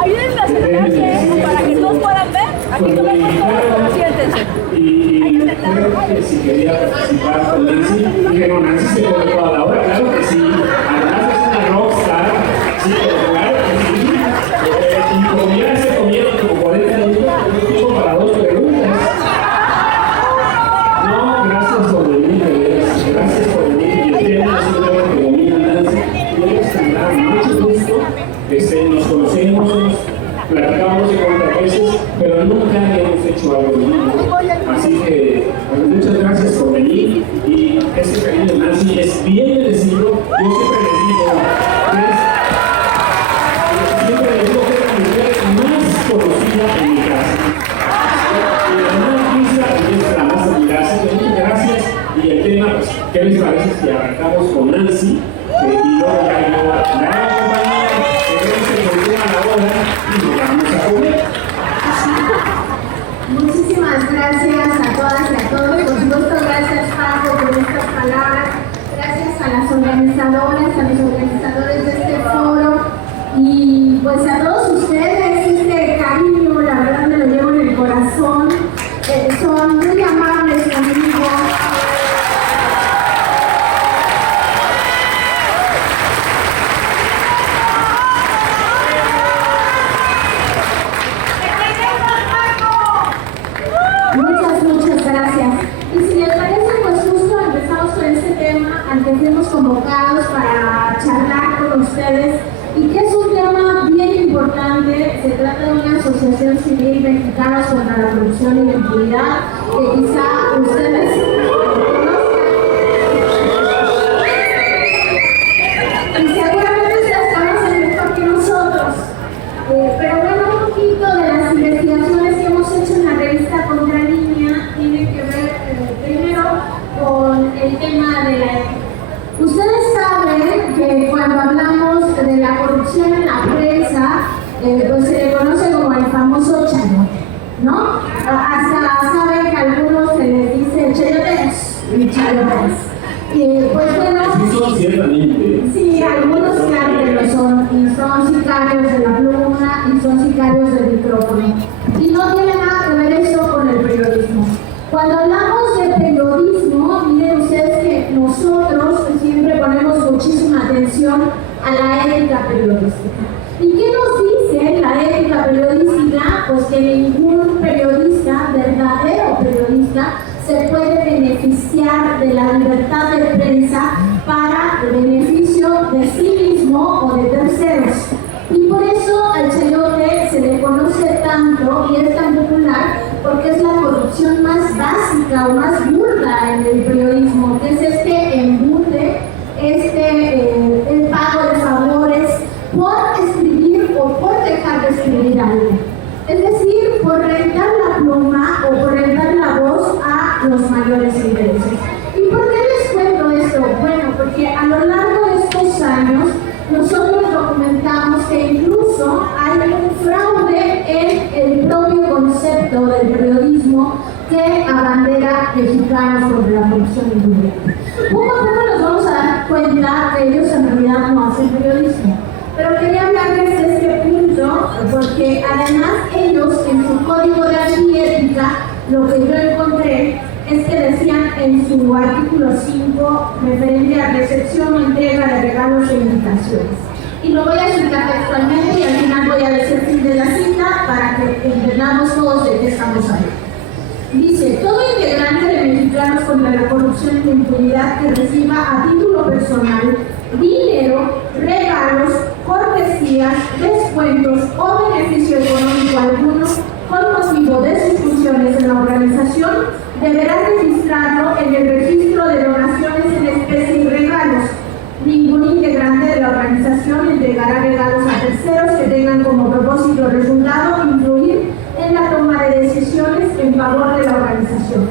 Ayúdenme a acercarse para que todos puedan ver. Aquí tomemos todos, siéntense. Y creo que si quería participar con Nancy, dije, no, Nancy se pone toda la hora, claro que sí. Además es una rockstar, sí, pero claro que sí. Y como ya se comieron como 40 minutos, yo tengo para 2 preguntas. No, gracias por venir, gracias por venir. Y el tema es un tema que domina Nancy. Quiero extender mucho gusto. Nos conocemos, platicamos de cuántas veces, pero nunca hemos hecho algo mismo. Así que muchas gracias por venir y ese cariño de Nancy es bien merecido. Yo siempre le digo que es la mujer más conocida en mi casa. Y la más vista y es la más admirada. Muchas gracias. Y el tema, pues, ¿qué les parece si arrancamos con Nancy? Y luego ya yo la compañía, se continúa la hora y nos vamos a comer. Muchísimas gracias a todas y a todos. Por supuesto, gracias Paco por estas palabras. Gracias a las organizadoras, a los organizadores de este foro y pues a todos ustedes. Este cariño, la verdad me lo llevo en el corazón. Son muy amables conmigo. Muchas gracias. Y si les parece, pues justo empezamos con este tema al que fuimos convocados para charlar con ustedes y que es un tema bien importante. Se trata de una asociación civil mexicana contra la corrupción y la impunidad que quizá ustedes y seguramente ustedes conocen mejor que nosotros. Pero bueno, un poquito de las investigaciones que hemos hecho en la revista Contra Línea tiene que ver primero con el tema de la ética. Ustedes saben que cuando hablamos de la corrupción en la prensa, pues se le conoce como el famoso chayote, ¿no? Hasta saben que a algunos se les dice chayoteros y chayoteros. Pues bueno, sí, algunos claro que lo son, y son sicarios de la pluma, y son sicarios del micrófono. Y no tiene nada que ver eso con el periodismo. Cuando hablamos de periodismo, miren ustedes que nosotros siempre ponemos muchísima atención a la ética periodística. ¿Y qué nos dice la ética periodística? Pues que ningún periodista, verdadero periodista, se puede beneficiar de la libertad de prensa para el beneficio de sí mismo o de terceros. Y por eso al chayote se le conoce tanto y es tan popular porque es la corrupción más básica o más burda en el periodismo, que es este embute, el pago de favores por escribir o por dejar de escribir algo. Es decir, por rentar la pluma o por rentar la voz a los mayores intereses. ¿Y por qué les cuento esto? Bueno, porque a lo largo de estos años nosotros documentamos que incluso hay un fraude en el propio concepto del periodismo que abandera mexicanos contra la corrupción y impunidad. Poco a poco nos vamos a dar cuenta que ellos en realidad no hacen periodismo. Pero quería hablarles de este punto porque además ellos en su código de ética, lo que yo encontré es que decían en su artículo 5 referente a recepción o entrega de regalos e invitaciones. Y lo voy a citar textualmente y al final voy a decir el fin de la cita para que entendamos todos de qué estamos hablando. Dice, todo integrante de Mexicanos contra la corrupción y la impunidad que reciba a título personal dinero, regalos, corte tengan como propósito resultado influir en la toma de decisiones en favor de la organización.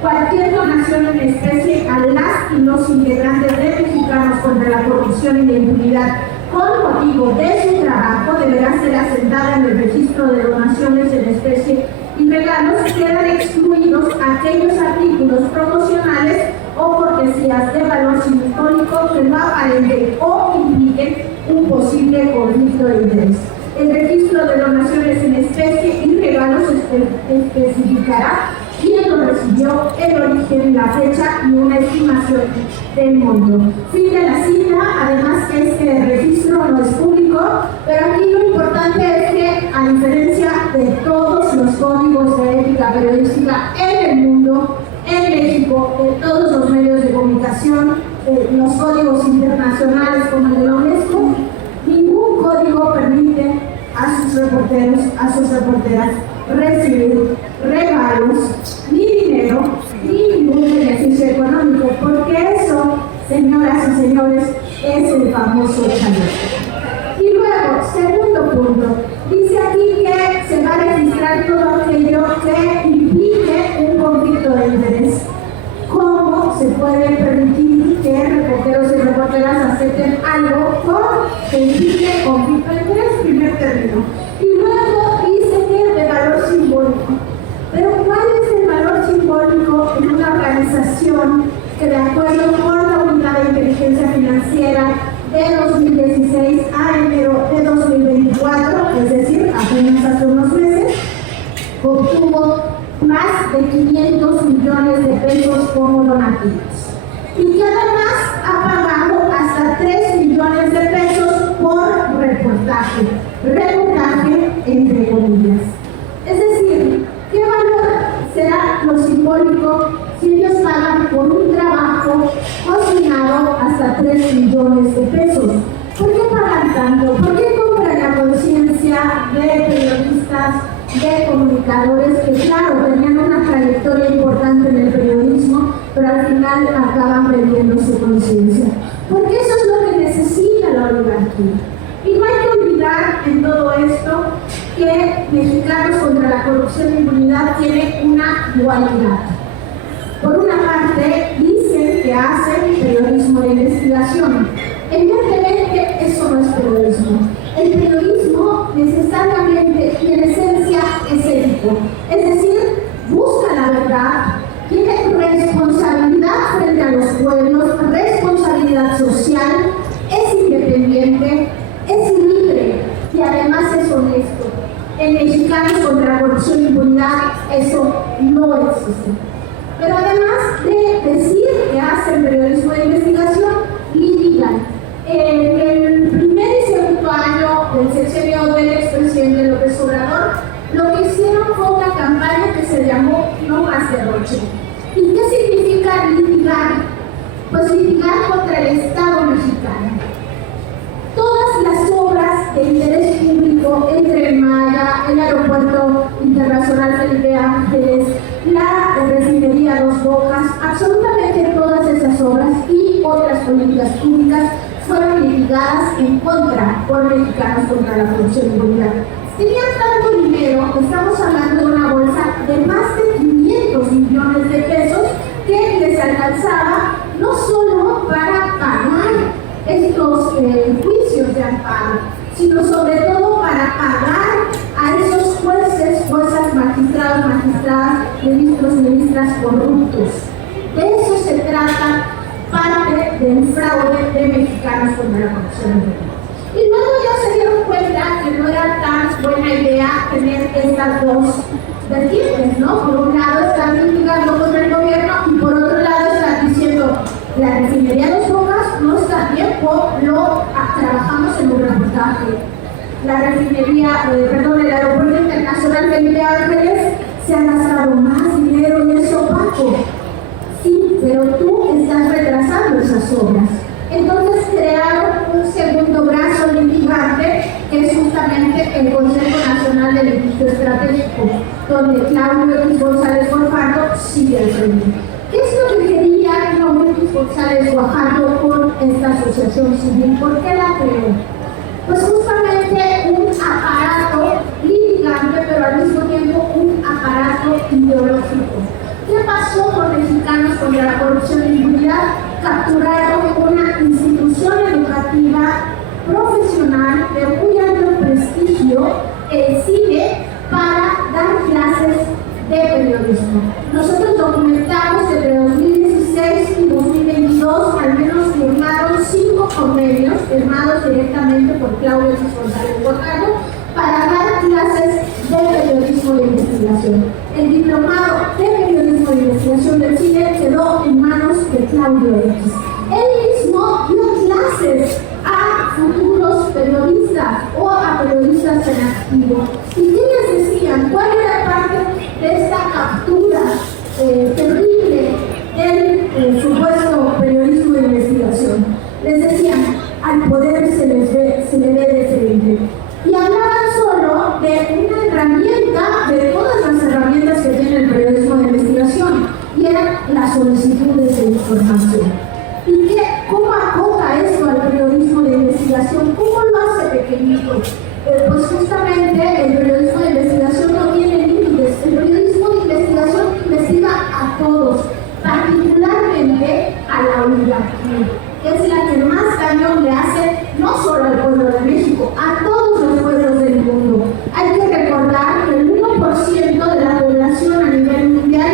Cualquier donación en especie a las y los integrantes de Mexicanos contra la Corrupción y la Impunidad con motivo de su trabajo deberá ser asentada en el registro de donaciones en especie y regalos. Quedan excluidos aquellos artículos promocionales o cortesías de valor simbólico que no aparenten o impliquen un posible conflicto de interés. El registro de donaciones en especie y regalos especificará quién lo recibió, el origen, la fecha y una estimación del monto. Fin de la cita. Además, este registro no es público, pero aquí lo importante es que, a diferencia de todos los códigos de ética periodística en el mundo, en México, de todos los medios de comunicación, los códigos internacionales como el de la UNESCO, ningún código permite a sus reporteros, a sus reporteras, recibir regalos, ni dinero, ni ningún beneficio económico, porque eso, señoras y señores, es el famoso chaleco. Y luego, segundo punto, dice aquí que se va a registrar todo aquello que implique un conflicto de interés. ¿Cómo se puede permitir que reporteros y reporteras acepten algo que implique conflicto de interés? Primer término. Y luego dice que de valor simbólico. Pero ¿cuál es el valor simbólico en una organización que, de acuerdo con la Unidad de Inteligencia Financiera de 2016 a enero de 2024, es decir, apenas hace unos meses, obtuvo más de 500 millones de pesos como donativos? Y que además ha pagado hasta 3 millones de pesos por reportaje entre comillas. Es decir, ¿qué valor será lo simbólico si ellos pagan por un trabajo cocinado hasta 3 millones de pesos? ¿Por qué pagan tanto? ¿Por qué compran la conciencia de periodistas, de comunicadores que, claro, tenían una trayectoria importante en el periodismo, pero al final acaban vendiendo su conciencia? Porque eso es lo que necesita la oligarquía. Y no hay que olvidar en todo esto que Mexicanos contra la Corrupción e Impunidad tiene una dualidad. Por una parte, dicen que hacen periodismo de investigación. Evidentemente, eso no es periodismo. El periodismo necesariamente y en esencia es ético. Es decir, busca la verdad, tiene responsabilidad frente a los pueblos, responsabilidad social, es independiente, es libre y además es honesto. En Mexicanos contra la Corrupción e Impunidad eso no existe. Pero además de decir que hacen periodismo de investigación, litigan. En el primer y segundo año del sexenio del expresidente López Obrador, lo que hicieron fue una campaña que se llamó No Más Derroche. ¿Y qué significa litigar? Pues litigar contra el Estado mexicano. Todas las obras de interés público, el Tren Maya, el Aeropuerto Internacional Felipe Ángeles, la refinería Dos Bocas, absolutamente todas esas obras y otras políticas públicas fueron litigadas en contra por Mexicanos contra la Corrupción y Impunidad. Tenían tanto dinero, estamos hablando de una bolsa de más de 500 millones de pesos que les alcanzaba no solo para pagar estos juicios de amparo, sino sobre todo para pagar a esos jueces, juezas, magistrados, magistradas, ministros, ministras corruptos. De eso se trata parte del fraude de Mexicanos contra la Corrupción. Y luego ya se dieron cuenta que no era tan buena idea tener estas dos vertientes, ¿no? Por un lado están criticando contra el gobierno y por otro lado están diciendo la refinería Dos Bocas no está bien, lo trabajamos en un reportaje. La refinería, el Aeropuerto Internacional Felipe Ángeles se ha gastado más dinero y es opaco. Sí, pero tú estás retrasando esas obras. Entonces crearon un segundo brazo litigante que es justamente el Consejo Nacional del Litigio Estratégico, donde Claudio X González Guajardo sigue al frente. ¿Qué es lo que quería Claudio X González Guajardo con esta asociación civil? ¿Por qué la creó? Pues justamente un aparato importante, pero al mismo tiempo un aparato ideológico. ¿Qué pasó con Mexicanos contra la Corrupción e Impunidad? Capturaron una institución educativa profesional de muy alto prestigio, el CIDE, para dar clases de periodismo. Nosotros documentamos entre 2016 y 2022, al menos firmaron 5 convenios firmados directamente por Claudio González Botano para dar clases de periodismo de investigación. El diplomado de periodismo de investigación del CIDE quedó en manos de Claudio X. Él mismo dio clases a futuros periodistas o a periodistas en activo. ¿Y qué les decían? ¿Cuál era parte de esta captura terrible del supuesto periodismo de investigación? Les decían, al poder se le ve de frente. Y hablaban solo de una herramienta, de todas las herramientas que tiene el periodismo de investigación, y eran las solicitudes de información. ¿Y cómo acota esto al periodismo de investigación? ¿Cómo lo hace pequeñito? Pues justamente el periodismo de investigación no tiene límites. El periodismo de investigación investiga a todos, particularmente a la oligarquía, que es la que más daño le hace no solo al pueblo de México, a todos los pueblos del mundo. Hay que recordar que el 1% de la población a nivel mundial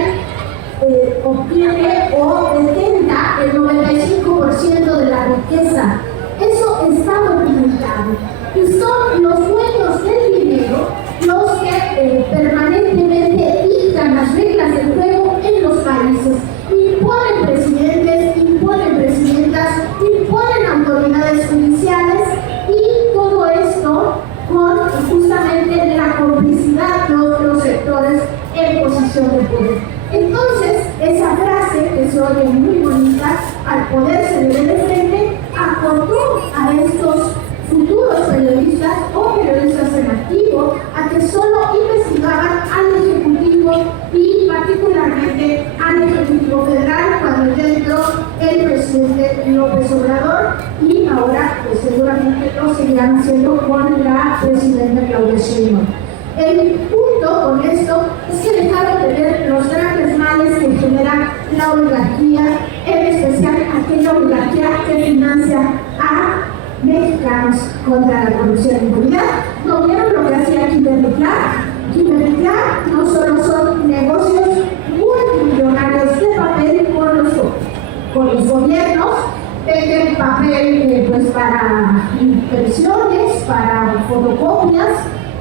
obtiene o detenta el 95% de la riqueza. Eso está documentado. Y son los dueños del dinero los que permanentemente dictan las reglas del juego en los países. Imponen presidentes, imponen presidentas, imponen autoridades judiciales, y todo esto con justamente la complicidad de otros sectores en posición de poder. Entonces, esa frase que se oye muy bonita, al poder se le ve de frente, acotó a estos futuros periodistas o periodistas en activo a que solo investigaban al Ejecutivo y particularmente al Ejecutivo Federal cuando ya entró el presidente López Obrador, y ahora pues seguramente lo seguirán haciendo con la presidenta Claudia Sheinbaum. El punto con esto es que dejaron de ver los grandes males que genera la oligarquía, en especial aquella oligarquía que financia a mexicanos contra la corrupción e impunidad. ¿No vieron lo que hacía Kimberly-Clark? Kimberly-Clark no solo son negocios multimillonarios de papel con los gobiernos, venden papel pues para impresiones, para fotocopias,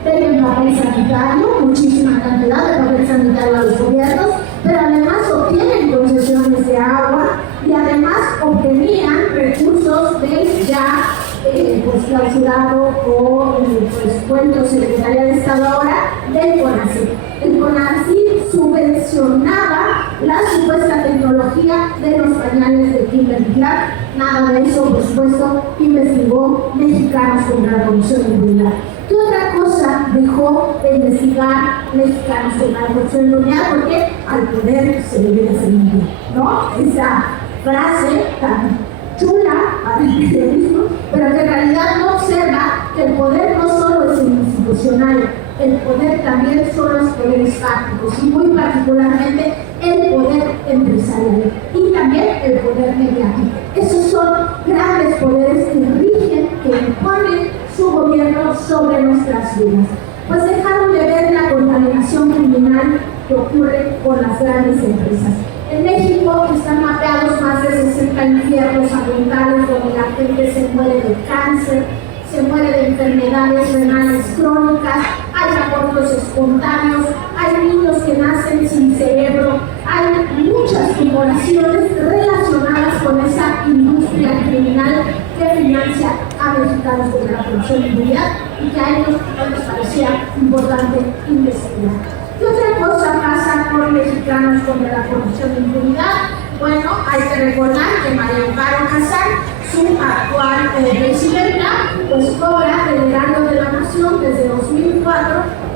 venden papel sanitario, muchísima cantidad de papel sanitario a los gobiernos, pero además obtienen concesiones de agua y además obtenían recursos del ya pues clausurado o pues vuelto Secretaría de Estado ahora del CONACYT. El CONACYT subvencionaba la supuesta tecnología de los pañales de Kimberly-Clark. Nada de eso, por supuesto, investigó Mexicanos contra la Corrupción e Impunidad. ¿Qué otra cosa dejó de investigar Mexicanos contra la Corrupción e Impunidad? Porque al poder se le ve de frente, ¿no? Esa frase tan chula para el periodismo, pero que en realidad no observa que el poder no solo es institucional, el poder también son los poderes fácticos, y muy particularmente el poder empresarial y también el poder mediático. Esos son grandes poderes que rigen, que imponen su gobierno sobre nuestras vidas. Pues dejaron de ver la contaminación criminal que ocurre con las grandes empresas. En México están mapeados más de 60 infiernos ambientales donde la gente se muere de cáncer, se muere de enfermedades renales crónicas, hay abortos espontáneos, hay niños que nacen sin cerebro, hay muchas tumoraciones relacionadas con esa industria criminal que financia a mexicanos contra la corrupción e impunidad, y que a ellos no les parecía importante investigar. ¿Qué otra cosa pasa con Mexicanos contra la corrupción e impunidad? Bueno, hay que recordar que María Amparo Casar, su actual presidenta, pues cobra del erario de la nación desde 2004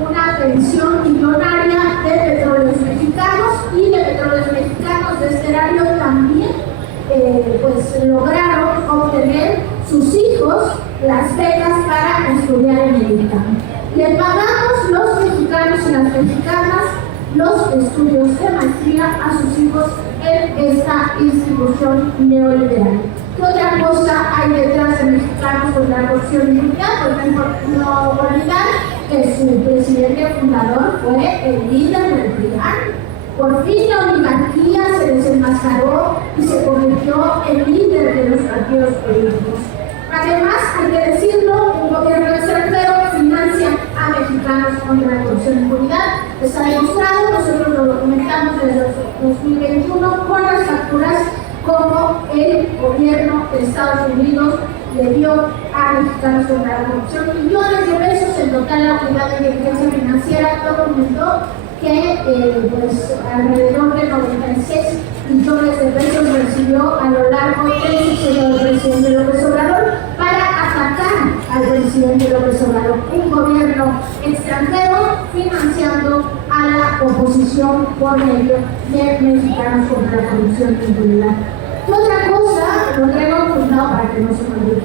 una pensión millonaria de petróleos mexicanos, y de petróleos mexicanos de este erario también pues lograron obtener sus hijos las becas para estudiar en el ITAM. Le pagamos los mexicanos y las mexicanas los estudios de maestría a sus hijos en esta institución neoliberal. ¿Qué otra cosa hay detrás de Mexicanos contra la Corrupción y Impunidad? Pues no olvidar que su presidente fundador fue el líder del PRIAN. Por fin la oligarquía se desenmascaró y se convirtió en líder de los partidos políticos. Además, hay que decirlo, un gobierno extranjero financia a mexicanos contra la corrupción y impunidad. Está demostrado, nosotros lo documentamos desde 2021 con las facturas como el gobierno de Estados Unidos le dio a mexicanos contra la corrupción millones de pesos. En total, la unidad de inteligencia financiera documentó que pues, alrededor de 96 millones de pesos recibió a lo largo del sexenio del presidente López Obrador para atacar al presidente López Obrador, un gobierno extranjero financiando a la oposición por medio de Mexicanos contra la Corrupción y Impunidad. Otra cosa, lo traigo apuntado para que no se me olvide,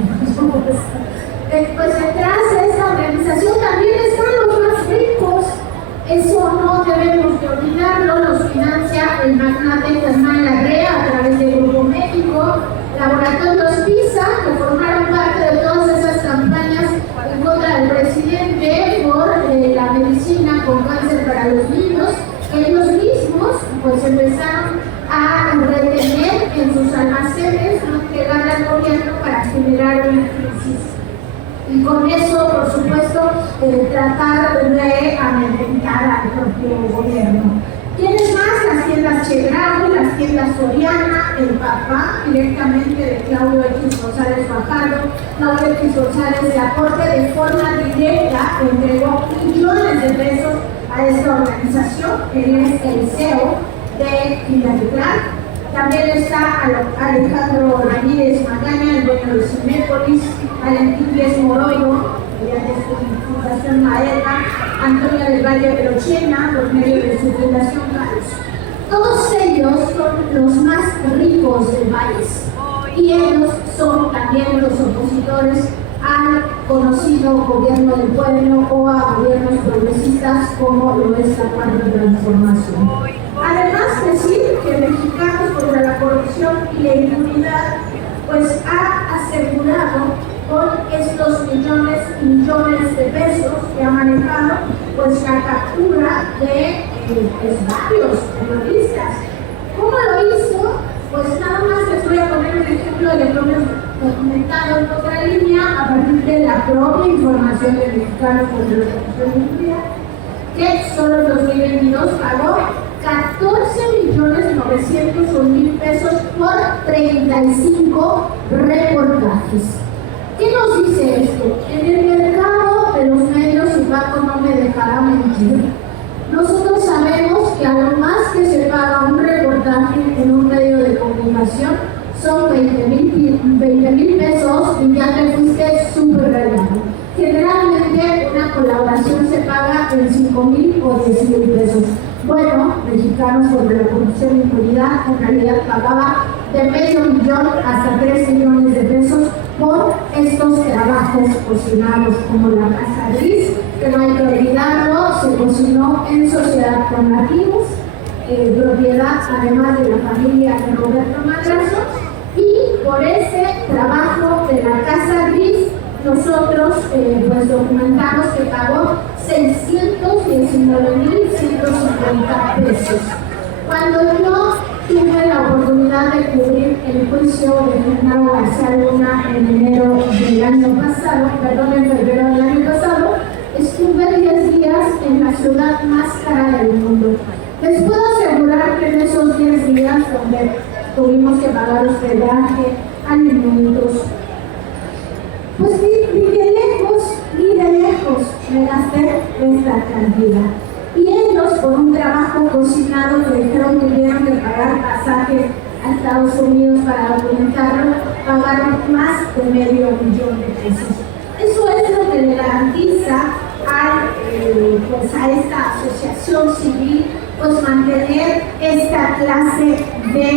pues detrás de esta organización también están los más ricos. Eso no debemos de olvidarlo, los financia el magnate Germán Larrea a través de Grupo México, Laboratorios PISA, que formaron parte de todas esas campañas en contra del presidente por la medicina con cáncer para los niños. Ellos mismos pues empezaron a retener en sus almacenes lo que gana el gobierno para generar una crisis. Y con eso, por supuesto, tratar de amedrentar al propio gobierno. ¿Quiénes más? Las tiendas Chedraui, las tiendas Soriana, el papá directamente de Claudio X González Fajardo. Claudio X González de aporte de forma directa entregó millones de pesos a esta organización. Él es el CEO de Quintatitlán. También está Alejandro Ramírez Magaña, el dueño de Cinépolis, Alentiques Moroyo, mediante su fundación Maera, Antonia del Valle Perochena, por medio de su fundación Carlos. Todos ellos son los más ricos del país y ellos son también los opositores al conocido gobierno del pueblo o a gobiernos progresistas como lo es la Cuarta Transformación. Además, decir que Mexicanos contra la Corrupción y la Impunidad pues ha asegurado con estos millones y millones de pesos que ha manejado pues la captura de pues, varios periodistas. ¿Cómo lo hizo? Pues nada más les voy a poner un ejemplo de lo que hemos documentado en otra línea a partir de la propia información de Mexicanos contra la Corrupción y Impunidad, que solo en 2022 pagó 14.901.000 pesos por 35 reportajes. ¿Qué nos dice esto? En el mercado de los medios, y Paco no me dejará mentir, nosotros sabemos que a lo más que se paga un reportaje en un medio de comunicación son 20,000 pesos y ya te fuiste súper regalado. Generalmente una colaboración se paga en 5,000 o 10,000 pesos. Bueno, Mexicanos contra la Corrupción y Impunidad en realidad pagaba de $500,000 hasta 3 millones de pesos por estos trabajos cocinados, como la Casa Gris, que no hay que olvidarlo, se cocinó en sociedad con latinos, propiedad además de la familia de Roberto Madrazo, y por ese trabajo de la Casa Gris nosotros pues documentamos que pagó 619,150 pesos. Cuando yo tuve la oportunidad de cubrir el juicio de Genaro García Luna en enero del año pasado, en febrero del año pasado, estuve 10 días en la ciudad más cara del mundo. Les puedo asegurar que en esos 10 días donde tuvimos que pagar hospedaje, alimentos, pues ni de lejos me gasté esta cantidad. Y ellos, por un trabajo cocinado, me dijeron que tuvieron que pagar pasaje a Estados Unidos para documentarlo, pagaron más de $500,000 de pesos. Eso es lo que le garantiza pues a esta asociación civil pues mantener esta clase de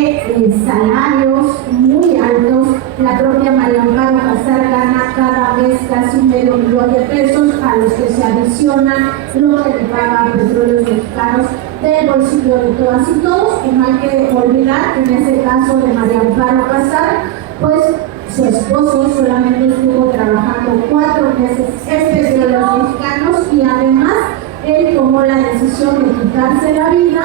salarios muy altos. La propia María Amparo Casar gana cada vez casi casi medio millón de pesos, a los que se adiciona lo que le paga Petróleos Mexicanos del bolsillo de todas y todos. Y no hay que olvidar que en ese caso de María Amparo Casar, pues su esposo solamente estuvo trabajando 4 meses en Petróleos Mexicanos y además él tomó la decisión de quitarse la vida,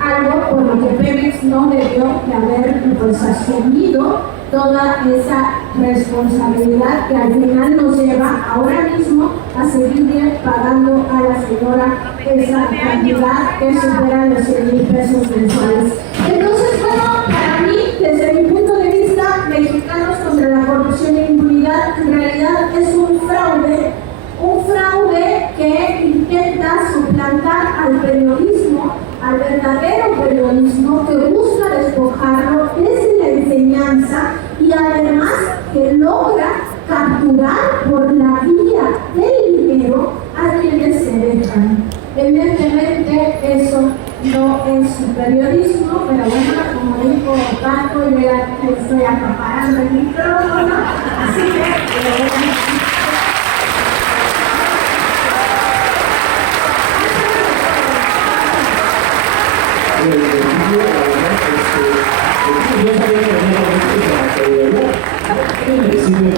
algo por lo que Pemex no debió de haber pues, asumido toda esa responsabilidad que al final nos lleva ahora mismo a seguir pagando a la señora esa cantidad que supera los 100,000 pesos mensuales. Entonces, bueno, para mí, desde mi punto de vista, Mexicanos contra la Corrupción e Impunidad en realidad es un fraude que intenta suplantar al periodismo, al verdadero periodismo, que busca despojarlo desde la enseñanza y además que logra capturar por la vía del dinero a quienes se dejan. Evidentemente eso no es su periodismo, pero bueno, como dijo Paco, yo ya estoy acaparando el micrófono, así que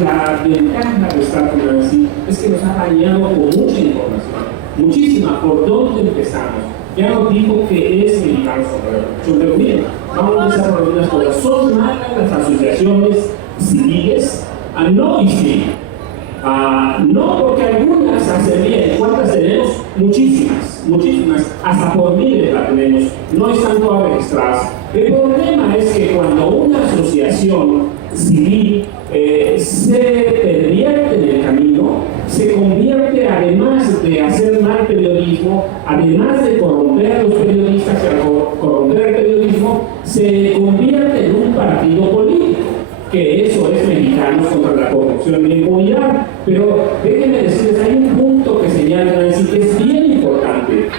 la ventaja de estar con Nancy es que nos ha bañado con mucha información, muchísima. ¿Por dónde empezamos? Ya nos dijo que es Mexicanos contra la Corrupción. Vamos a empezar por algunas cosas. Son malas las asociaciones civiles, no y sí. No, porque algunas hacen bien. ¿Cuántas tenemos? Muchísimas, hasta por miles la tenemos, no están todas registradas. El problema es que cuando una asociación civil se pervierte en el camino, se convierte, además de hacer mal periodismo, además de corromper a los periodistas y a corromper el periodismo, se convierte en un partido político, que eso es Mexicanos contra la Corrupción y la Impunidad. Pero déjenme decirles, hay un punto que señala Nancy que es bien importante: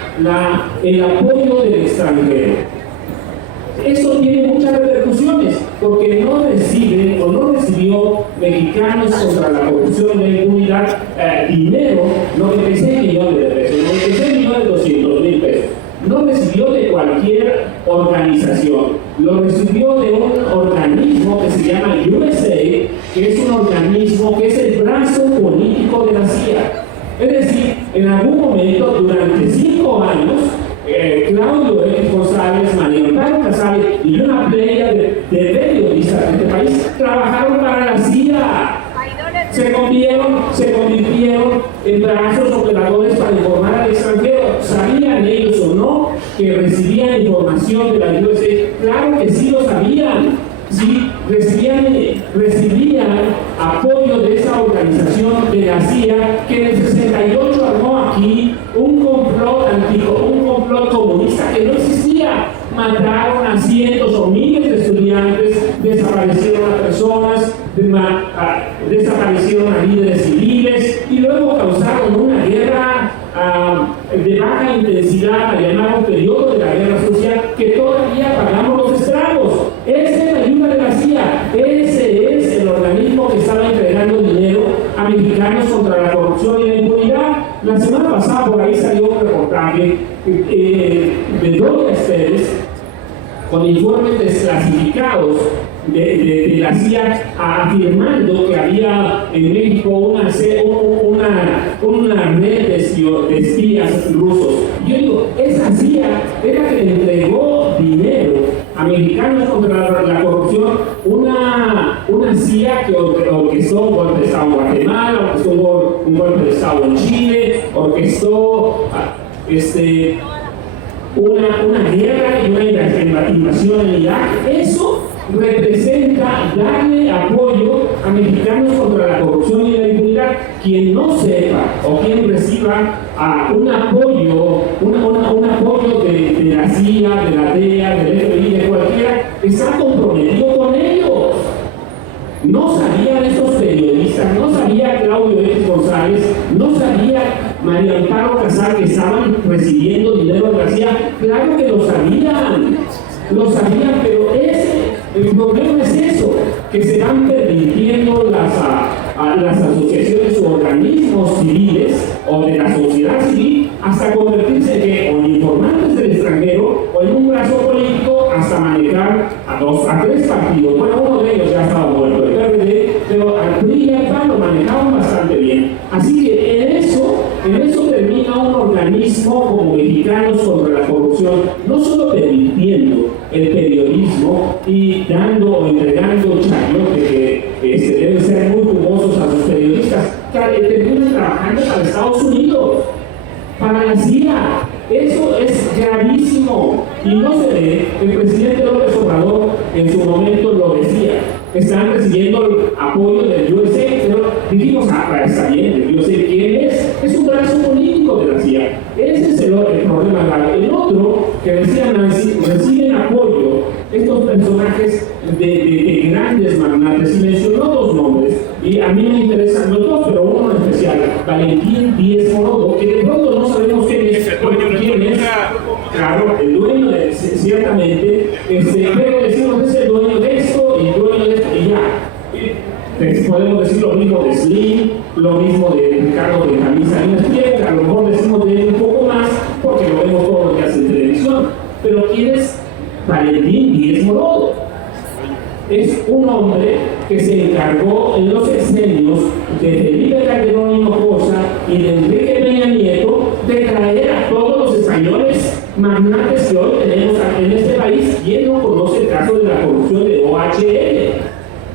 el apoyo del extranjero. Eso tiene muchas repercusiones, porque no reciben o no recibió Mexicanos contra la Corrupción y la Impunidad dinero, 96 millones de pesos, 96.200.000 pesos. No recibió de cualquier organización, lo recibió de un organismo que se llama USAID, que es un organismo que es el brazo político de la CIA. Es decir, en algún momento, durante 5 años, Claudio X González, María Amparo Casar y una playa de periodistas de este país trabajaron para la CIA. Se convirtieron en brazos operadores para informar al extranjero. ¿Sabían ellos o no que recibían información de la USAID? Claro que sí lo sabían. Sí, recibían apoyo de esa organización de la CIA, que en el 68 armó aquí un complot comunista que no existía. Mataron a cientos o miles de estudiantes, desaparecieron a personas, desaparecieron a líderes civiles y luego causaron una guerra de baja intensidad, la llamaron periodo de la guerra social, que todavía pagamos los estragos. Esa es la ayuda de la CIA, ese es el organismo que estaba entregando dinero a Mexicanos contra la Corrupción y la Impunidad. La semana pasada por ahí salió un reportaje de Doña Esteves con informes desclasificados de la CIA afirmando que había en México una red de espías rusos. Yo digo, esa CIA era que le entregó dinero a Mexicanos contra la Corrupción, una CIA que orquestó un golpe de Estado en Guatemala, orquestó un golpe de Estado en Chile, orquestó una guerra y una invasión en Irak. Eso representa darle apoyo a Mexicanos contra la Corrupción y la Impunidad. Quien no sepa o quien reciba un apoyo de la CIA, de la DEA, del FBI, de cualquiera, está comprometido con ellos. No sabían esos periodistas, no sabía Claudio X González, no sabía María Amparo Casar que estaban recibiendo dinero de la CIA. Claro que lo sabían, pero el problema es eso, que se van permitiendo las asociaciones o organismos organismos civiles o de la sociedad civil hasta convertirse en informantes del extranjero o en un brazo político hasta manejar a 3 partidos. Bueno, uno de ellos ya estaba muerto, el PRD, pero al PRI y al PAN lo manejaban bastante bien. Así que en eso termina un organismo como Mexicanos contra la Corrupción, no solo permitiendo el periodismo y dando o entregando chayote que deben ser muy jugosos a sus periodistas, que terminan trabajando para Estados Unidos, para la CIA. Eso es gravísimo y no se ve. El presidente López Obrador en su momento lo decía. Están recibiendo el apoyo del USA, pero dijimos, está bien, el USA, ¿quién es? Es un brazo político de la CIA. Ese es el problema grave. El otro, que decía Nancy, reciben apoyo estos personajes de grandes magnates, y mencionó 2 nombres, y a mí me interesan los 2, pero uno en especial, Valentín Díez Morodo, que de pronto no sabemos quién es. Claro, el dueño de, ciertamente, pero decimos es el dueño de esto y el dueño de esto y ya. Podemos decir lo mismo de Slim, lo mismo de Ricardo de Camisa y Mezquia, que a lo mejor decimos de él un poco más porque lo vemos todos los días en televisión. Pero ¿quién es Valentín Díez Morodo? Es un hombre que se encargó en los sexenios de Felipe Calderón Hinojosa y de Enrique Peña Nieto de traer a todos los españoles magnates que hoy tenemos en este país. ¿Quién no conoce el caso de la corrupción de OHL?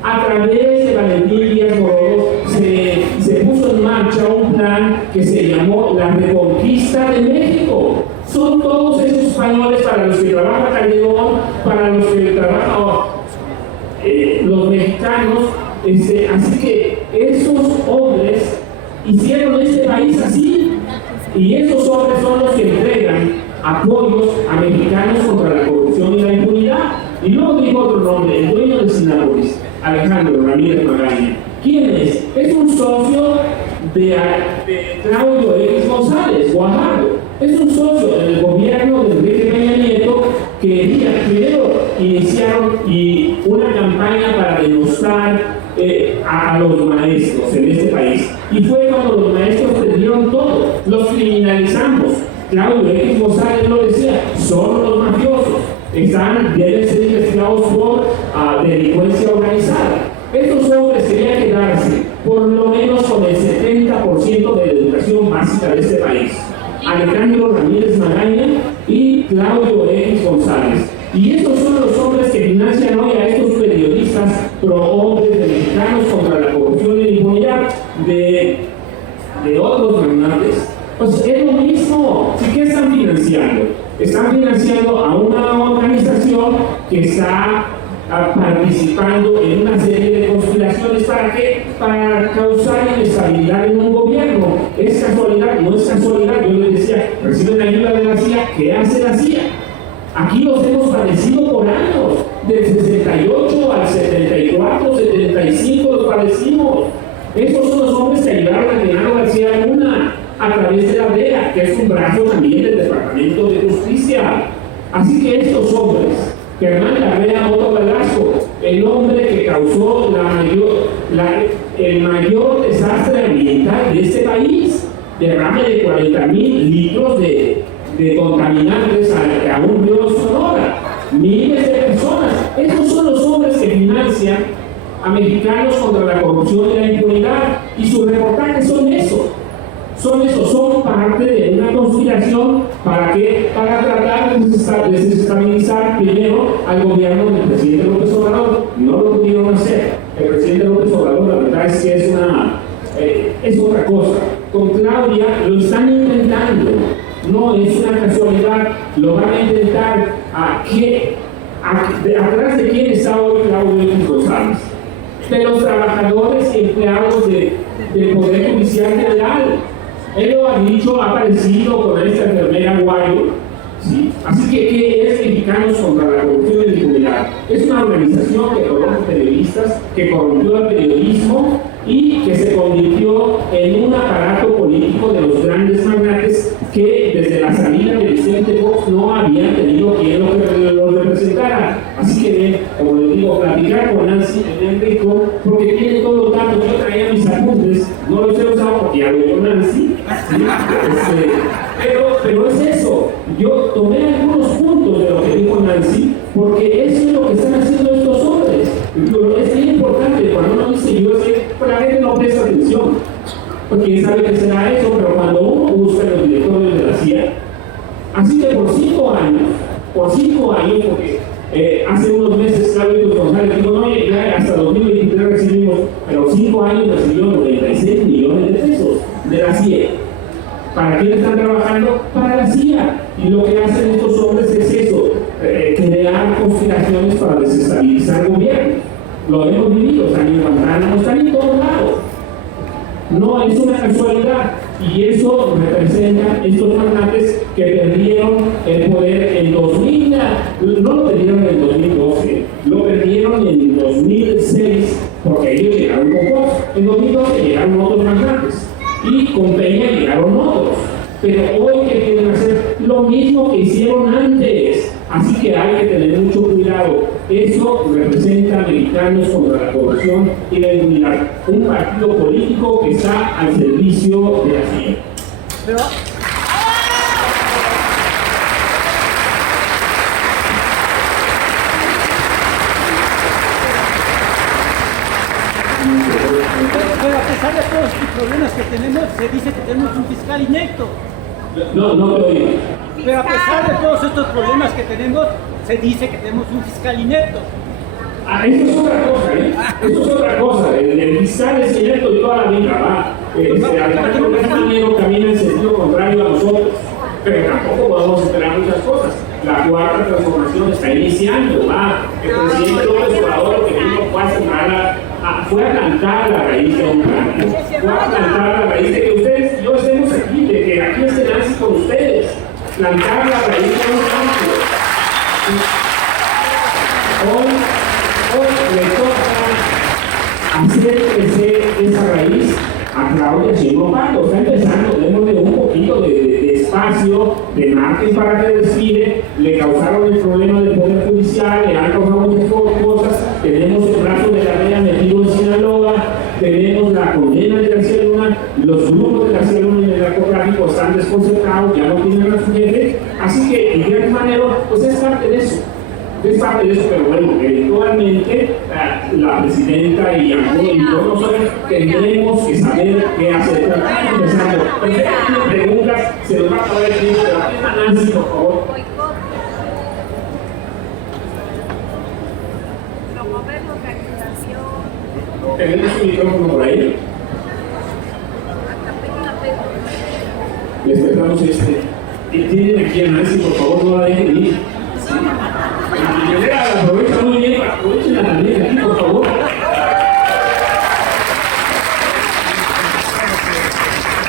A través de Valentín Díaz Morodo se puso en marcha un plan que se llamó la Reconquista de México. Son todos esos españoles para los que trabaja Calderón, para los que trabajan los mexicanos, así que esos hombres hicieron este país así, y esos hombres son los que entregan apoyos a mexicanos contra la corrupción y la impunidad. Y luego digo otro nombre, el dueño de Cinépolis, Alejandro Ramírez Magaña. ¿Quién es? Es un socio de Claudio X González, Guajardo. Es un socio del gobierno de Enrique Peña Nieto que primero iniciaron una campaña para denostar a los maestros en este país. Y fue cuando los maestros perdieron todo, los criminalizamos. Claudio X González lo decía, son los mafiosos, deben ser investigados por delincuencia organizada. Estos hombres querían quedarse por lo menos con el 70% de la educación básica de este país. Alejandro Ramírez Magaña y Claudio X González. Y estos son los hombres que financian hoy a estos periodistas pro hombres de mexicanos contra la corrupción y la impunidad de otros magnates. Pues es lo mismo. ¿Qué están financiando? Están financiando a una organización que está participando en una serie de conspiraciones. ¿Para qué? Para causar inestabilidad en un gobierno. ¿Es casualidad? No es casualidad. Yo les decía, reciben ayuda de la CIA. ¿Qué hace la CIA? Aquí los hemos padecido por años. Del 68 al 74, 75 los padecimos. Estos son los hombres que ayudaron a Genaro García Luna a través de la DEA, que es un brazo también del Departamento de Justicia. Así que estos hombres, Germán Larrea Moto Velasco, el hombre que causó el mayor desastre ambiental de este país, derrame de 40,000 litros de contaminantes a un río Sonora, miles de personas. Estos son los hombres que financian a mexicanos contra la corrupción y la impunidad, y sus reportajes son eso. Son parte de una conspiración para tratar de desestabilizar primero al gobierno del presidente López Obrador. No lo pudieron hacer. El presidente López Obrador, la verdad es que es otra cosa. Con Claudia lo están intentando. No es una casualidad. Lo van a intentar. ¿Atrás de quién está hoy Claudio X González? De los trabajadores y empleados del Poder Judicial General. Él lo ha dicho, ha aparecido con esta enfermera Guayo, ¿sí? Así que, ¿qué es Mexicanos contra la Corrupción y la Impunidad? Es una organización que corrompe periodistas, que corrompió al periodismo y que se convirtió en un aparato político de los grandes magnates que desde la salida de Vicente Fox no habían tenido quien los representara. Así que, como les digo, platicar con Nancy en Enrico, porque tiene todos los datos. Yo traía mis apuntes, no los he usado porque diálogo con Nancy, ¿sí? Pero es eso, yo tomé algunos puntos de lo que dijo Nancy, porque eso es lo que están haciendo estos hombres. Es bien importante, cuando uno dice yo sé, pues la gente no presta atención, porque quién sabe qué será eso, pero cuando uno busca los directores de la CIA, así que por 5 años, porque hace unos meses Claudio González dijo, no, ya hasta 2023 recibimos, pero 5 años recibió 96 millones de pesos de la CIA. ¿Para quién están trabajando? Para la CIA. Y lo que hacen estos hombres es eso, crear conspiraciones para desestabilizar gobiernos. Lo hemos vivido, están en Guantánamo, están en todos lados. No es una casualidad. Y eso representa estos magnates que perdieron el poder en 2000, no lo perdieron en 2012, lo perdieron en 2006, porque ellos llegaron con Fox. En 2012 llegaron otros magnates y con Peña llegaron otros. Pero hoy que quieren hacer lo mismo que hicieron antes. Así que hay que tener mucho cuidado. Eso representa mexicanos contra la corrupción y la impunidad. Un partido político que está al servicio de la CIA. Pero... Pero a pesar de todos los problemas que tenemos, se dice que tenemos un fiscal inepto. No te oigo. Pero a pesar de todos estos problemas que tenemos, se dice que tenemos un fiscal inepto. Eso es otra cosa, ¿eh? Eso es otra cosa. El fiscal es inepto toda la vida, ¿va? Alejandro Manero camina en sentido contrario a nosotros, pero tampoco podemos esperar muchas cosas. La cuarta transformación está iniciando, ¿va? El presidente López Obrador lo que dijo fue a cantar la raíz de un cambio. Fue a cantar la raíz de que ustedes, yo estemos aquí, de que aquí esté Nancy con ustedes. Plantar la raíz de un cambio. Hoy le toca hacer crecer esa raíz a Claudia Sheinbaum Pardo. Está empezando, démosle un poquito de espacio, de margen para que respire. Le causaron el problema del Poder Judicial, le han causado muchas cosas. Tenemos el brazo de la REA metido en Sinaloa, tenemos la condena de García Luna, los grupos de García Luna en el narcotráfico están desconcertados, ya no tienen a su jefe. Así que, en cierta manera, pues es parte de eso. Es parte de eso, pero bueno, eventualmente la presidenta y nosotros tendremos que saber qué hacer. Empezando, preguntas, se nos va a acabar el tiempo, pero Nancy, por favor. Promover localización. ¿Tenemos un micrófono por ahí? Les prestamos y tienen aquí a Nancy, por favor, no la dejen ir. La aprovecha muy bien, aprovechen la también aquí, por favor.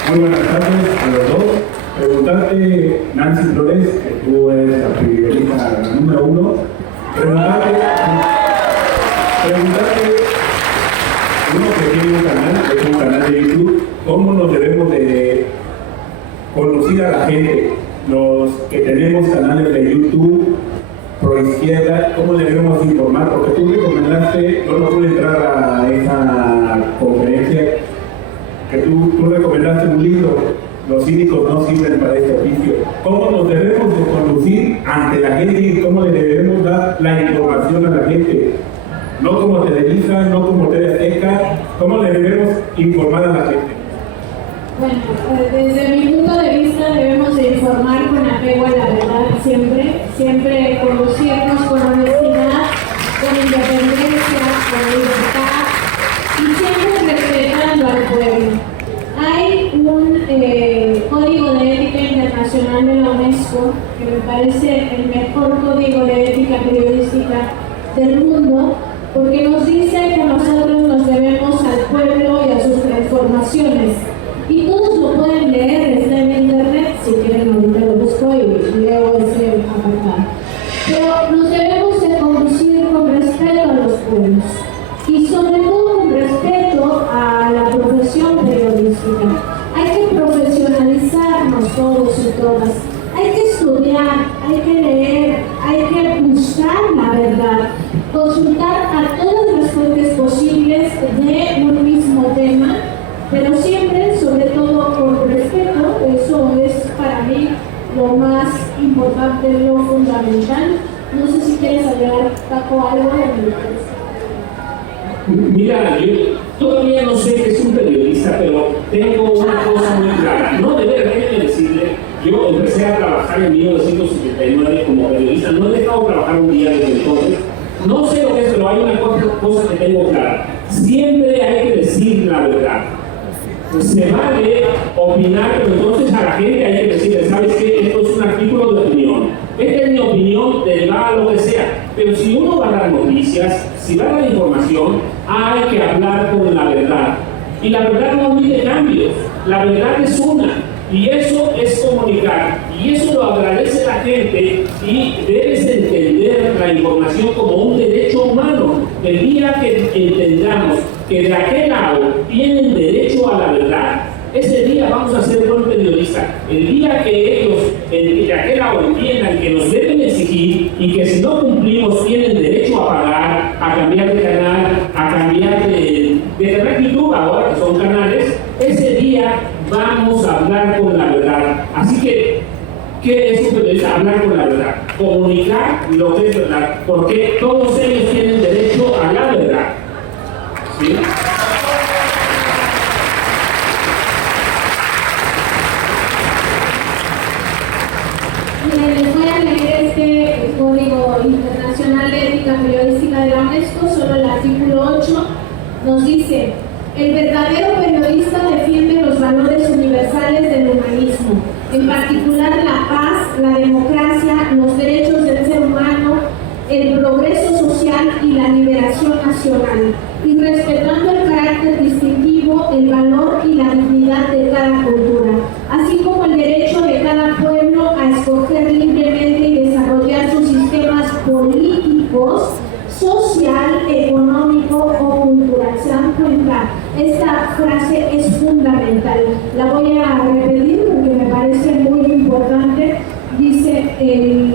Muy buenas tardes a los dos. Preguntarte, Nancy Flores, que tú eres la periodista número 1, preguntarte, uno que tiene un canal, es un canal de YouTube, ¿cómo nos debemos de conducir a la gente? Los que tenemos canales de YouTube pro izquierda, ¿cómo debemos informar? Porque tú recomendaste, yo no pude entrar a esa conferencia, que tú recomendaste un libro, Los cínicos no sirven para este oficio. ¿Cómo nos debemos de conducir ante la gente y cómo le debemos dar la información a la gente? No como Televisa, no como TV Azteca, ¿cómo le debemos informar a la gente? Bueno, desde mi punto de vista debemos de informar con apego a la verdad siempre conducirnos con honestidad, con independencia, con libertad y siempre respetando al pueblo. Hay un código de ética internacional de la UNESCO que me parece el mejor código de ética periodística del mundo, porque nos dice que nosotros nos debemos al pueblo y a sus transformaciones. Y todos lo pueden leer, está en internet, si quieren ahorita lo busco y leo ese apartado. Pero nos debemos de conducir con respeto a los pueblos y sobre todo con respeto a la profesión periodística. Hay que profesionalizarnos todos y todas. Hay que estudiar, hay que leer, hay que buscar la verdad, consultar a todas las fuentes posibles de un mismo tema, pero siempre, sobre todo, de lo fundamental. No sé si quieres agregar, Paco, algo de Mira, yo todavía no sé qué es un periodista, pero tengo una cosa muy clara. No, de verdad, déjenme decirle, yo empecé a trabajar en 1979 como periodista, no he dejado de trabajar un día desde entonces. No sé lo que es, pero hay una cosa que tengo clara. Siempre hay que decir la verdad. Se vale opinar, pero entonces a la gente hay que decirle, ¿sabes qué? Esto es un artículo de opinión. Esta es mi opinión, derivada a lo que sea. Pero si uno va a dar noticias, si va a dar información, hay que hablar con la verdad. Y la verdad no admite cambios. La verdad es una. Y eso es comunicar. Y eso lo agradece la gente. Y debes entender la información como un derecho humano. El día que entendamos que de aquel lado tienen derecho a la verdad, ese día vamos a ser buen periodista. El día que ellos, de aquel lado, entiendan que nos deben exigir y que si no cumplimos tienen derecho a pagar, a cambiar de canal, a cambiar de canal YouTube ahora que son canales, ese día vamos a hablar con la verdad. Así que, ¿qué es un periodista? Hablar con la verdad, comunicar lo que es verdad, porque todos ellos tienen derecho a la verdad. ¿Sí? Les voy a leer este Código Internacional de Ética Periodística de la UNESCO, solo el artículo 8 nos dice: el verdadero periodista defiende los valores universales del humanismo, en particular la paz, la democracia, los derechos del ser humano, el progreso social y la liberación nacional, y respetando el carácter distintivo, el valor y la dignidad de cada cultura, así como el derecho de cada pueblo a escoger libremente y desarrollar sus sistemas políticos, social, económico o cultural. ¿Se dan cuenta? Esta frase es fundamental. La voy a repetir porque me parece muy importante. Dice el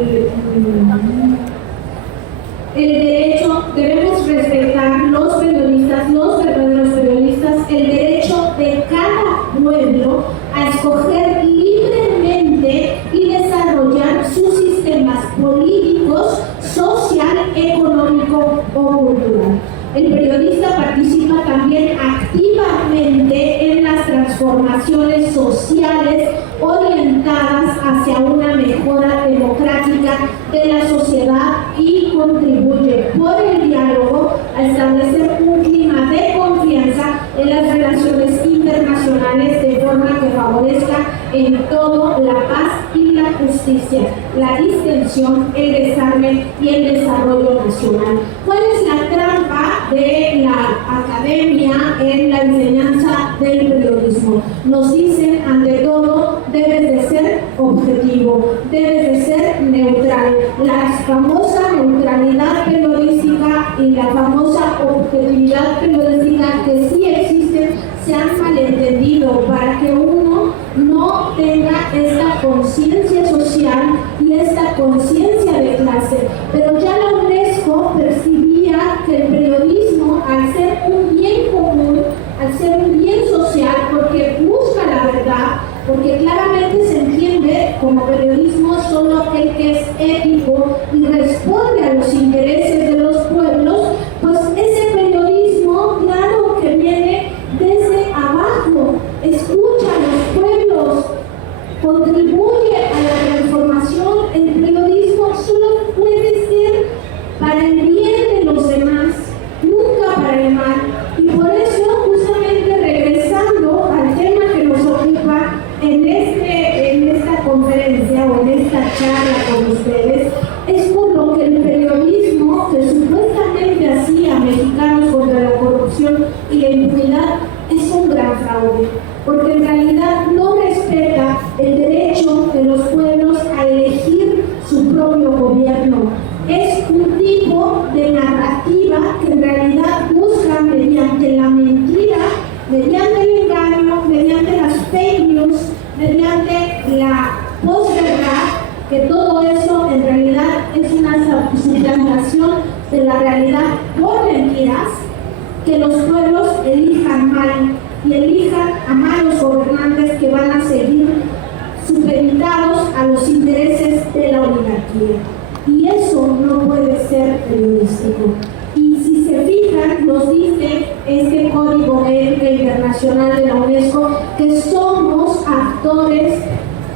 derecho, debemos respetar los periodistas, los verdaderos periodistas, el derecho de cada pueblo a escoger libremente y desarrollar sus sistemas políticos, social, económico o cultural. El periodista participa también activamente en las transformaciones sociales orientadas hacia una mejora democrática de la sociedad y contribuye por el diálogo a establecer un clima de confianza en las relaciones internacionales de forma que favorezca en todo la paz y la justicia, la distensión, el desarme y el desarrollo nacional. ¿Cuál es la trampa de la academia en la enseñanza del periodismo? Nos dicen, ante todo, debes de ser objetivo, debes de ser neutral. La famosa neutralidad periodística y la famosa objetividad periodística que sí existen se han malentendido para que uno no tenga esta conciencia social y esta conciencia de clase. Pero ya la UNESCO percibía que el periodismo, al ser un bien común, al ser un bien social, porque busca la verdad, porque claramente se entiende como periodismo solo aquel que es ético y responde a los intereses de los pueblos, pues ese periodismo, claro que viene desde abajo, escucha a los pueblos, contribuye a la transformación. El periodismo solo puede ser para el bien de los demás, nunca para el mal. Y por eso, justamente regresando al tema que nos ocupa en esta conferencia o en esta charla con ustedes, es por lo que el periodismo que supuestamente hacía Mexicanos contra la corrupción y la impunidad es un gran fraude, porque en realidad no respeta el derecho de los pueblos a elegir su propio gobierno. Es un tipo de narrativa que en realidad busca, mediante la mentira, mediante el engaño, mediante las fake news, mediante la posverdad, que todo eso en realidad es una suplantación de la realidad por mentiras, que los pueblos elijan mal y elijan a malos gobernantes que van a seguir agradezco, que somos actores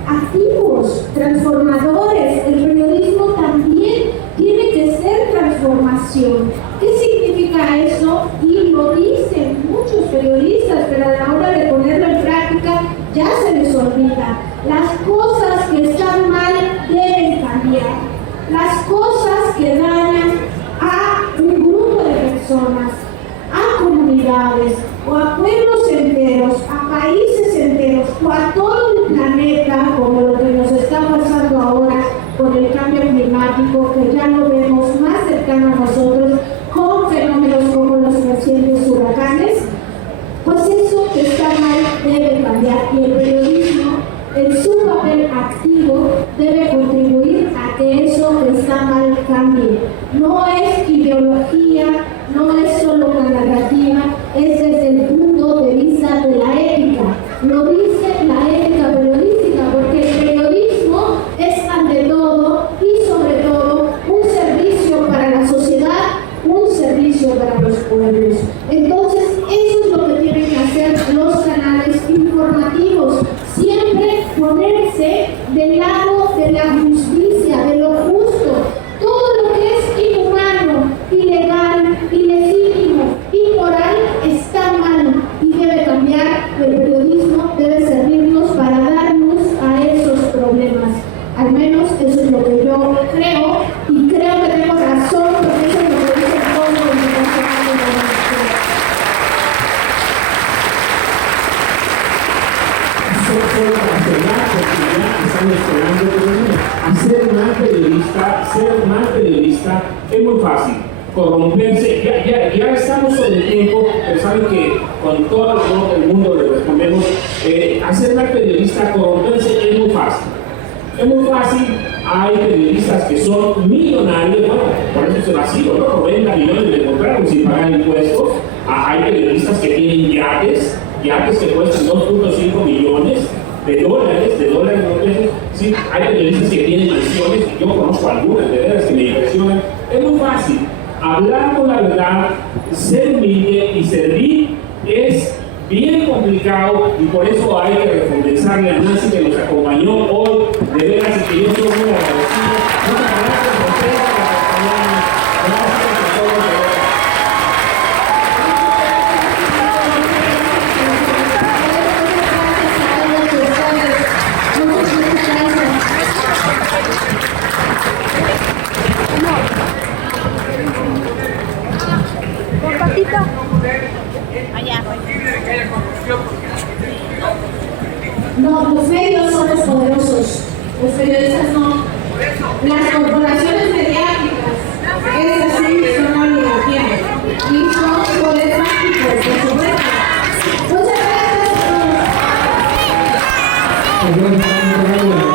activos, transformadores. El periodismo también tiene que ser transformación. ¿Qué significa eso? Y lo dicen muchos periodistas, pero a la hora de ponerlo en práctica ya se les olvida. Las cosas que están mal deben cambiar. Las cosas que dañan a un grupo de personas, a comunidades o a pueblos enteros, a países enteros o a todo el planeta, como lo que nos está pasando ahora con el cambio climático, que ya lo vemos más cercano a nosotros, con fenómenos como los recientes huracanes, pues eso que está mal debe cambiar, y el periodismo en su papel activo debe contribuir a que eso que está mal cambie. No es ideología, no es solo una narrativa, es desde el punto de vista de la ética. Lo dice la ética periodística, porque el periodismo es ante todo y sobre todo un servicio para la sociedad, un servicio para los pueblos. Entonces, eso es lo que tienen que hacer los canales informativos, siempre ponerse del lado de la justicia, de lo justo. Todo lo que es inhumano, ilegal, ilegítimo, inmoral está mal y debe cambiar. El periodismo debe servirnos para darnos a esos problemas. Al menos eso es lo que yo creo, y creo que tengo razón, porque eso es lo que dice todo el Solo para cerrar, porque ya estamos esperando, ser mal periodista es muy fácil. Corromperse, ya estamos sobre el tiempo, pero saben que con todo el mundo le respondemos, hacer mal periodista, corromperse es muy fácil. Es muy fácil, hay periodistas que son millonarios, bueno, por eso se vacío, ¿no? 90 millones le compraron sin pagar impuestos. Hay periodistas que tienen yates que cuestan 2.5 millones de dólares, no pesos. Sí, hay periodistas que tienen mansiones, yo conozco algunas, de veras, que me impresionan. Es muy fácil. Hablar con la verdad, ser humilde y servir es bien complicado, y por eso hay que recompensarle a Nancy, que nos acompañó hoy, de veras, y que yo estoy muy agradecido. Muchas gracias a ustedes por acompañarnos. Gracias a todos. No, los medios son los poderosos, los periodistas no. Las corporaciones mediáticas, esas sí son la oligarquía y son poder mágico, por supuesto. Muchas gracias a todos.